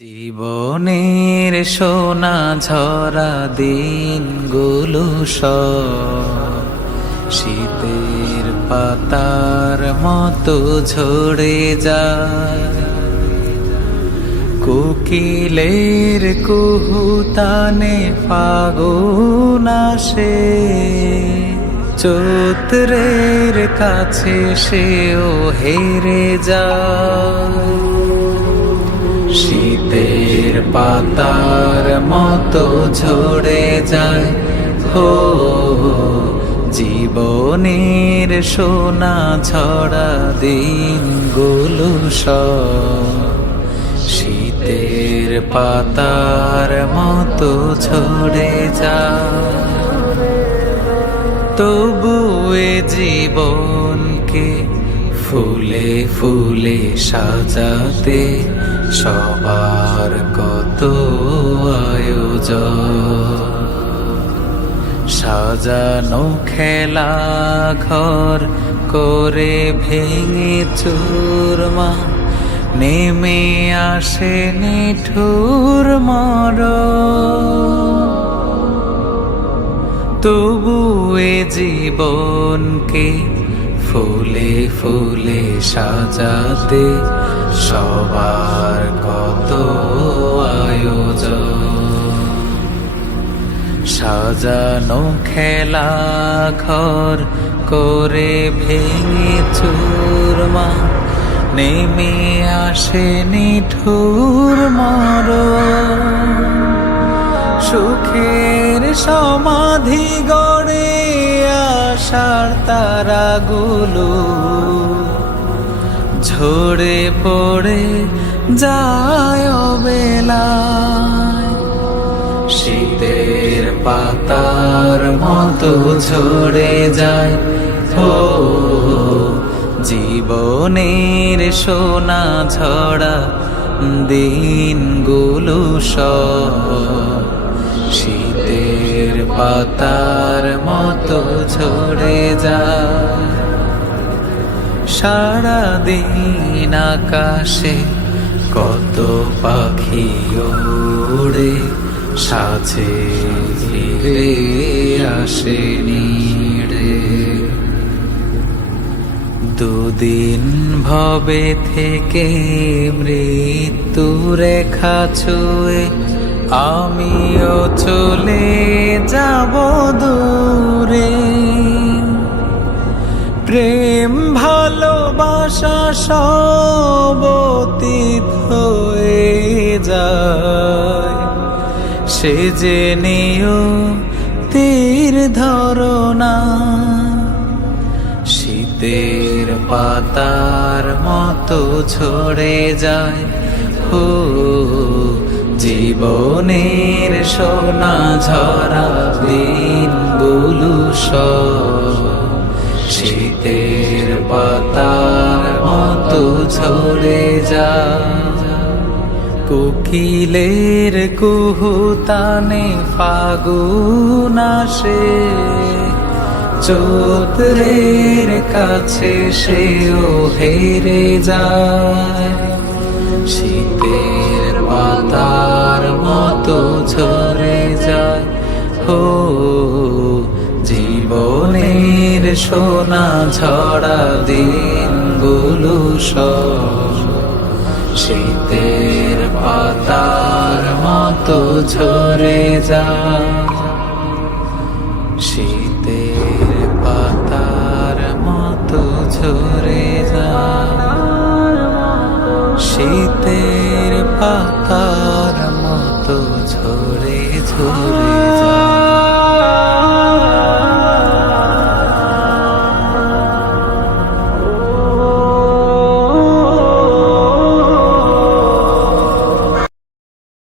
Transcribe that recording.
জীবনের সোনা ঝরা দিনগুলো সব শীতের পাতার মতো ঝরে যায়। কোকিলের কুহুতানে ফাগুন আসে, চৈত্রের কাছে সেও হেরে যায়। শীতের পাতার মতো ঝরে যায় হো জীবনের সোনা ঝরা দিনগুলো সব শীতের পাতার মতো ঝরে যায়। তবু এ জীবনকে ফুলে ফুলে সাজাতে সবার কত আয়োজন। সাজানো খেলা ঘর করে ভেঙে চুরমা নেমে আসে নিঠুর মরণ। তবু এ জীবনকে ফুলে ফুলে সাজাতে সবার কত আয়োজন। সাজানো খেলা ঘর করে ভেঙে চুরমা নেমে আসে নিঠুর মরণ। সুখের সমাধি গড়ে আশার তারাগুলো ঝরে পড়ে যায় অবেলায়। শীতের পাতার মতো ঝরে যায় ও জীবনের সোনা ঝরা দিনগুলো সব শীতের পাতার মতো ঝরে যায়। সারাদিন আকাশে কত পাখি ওড়ে, সাজে ফিরে আসে নিড়ে। দুদিন ভবে থেকে মৃত্যু রেখা ছুঁয়ে আমিও চলে যাব দূরে। প্রেম ভালোবাসা সব অতীত হয়ে যায়। সে জেনেও তীর ধরনা শীতের পাতার মতো ঝরে যায় হো জীবনের সোনা ঝরা দিনগুলো সব শীতের পাতার মতো ঝরে যায়। কোকিলের কুহুতানে ফাগুন আসে, চৈত্রের কাছে সেও হেরে যায়। শীতের পাতার মতো ঝরে যায় হো জীবনের সোনা ঝরা দিনগুলো সব শীতের পাতার মতো ঝরে যায়। শীতের পাতার মতো ঝরে যায়। শীতের পাতার মতো ঝরে ঝরে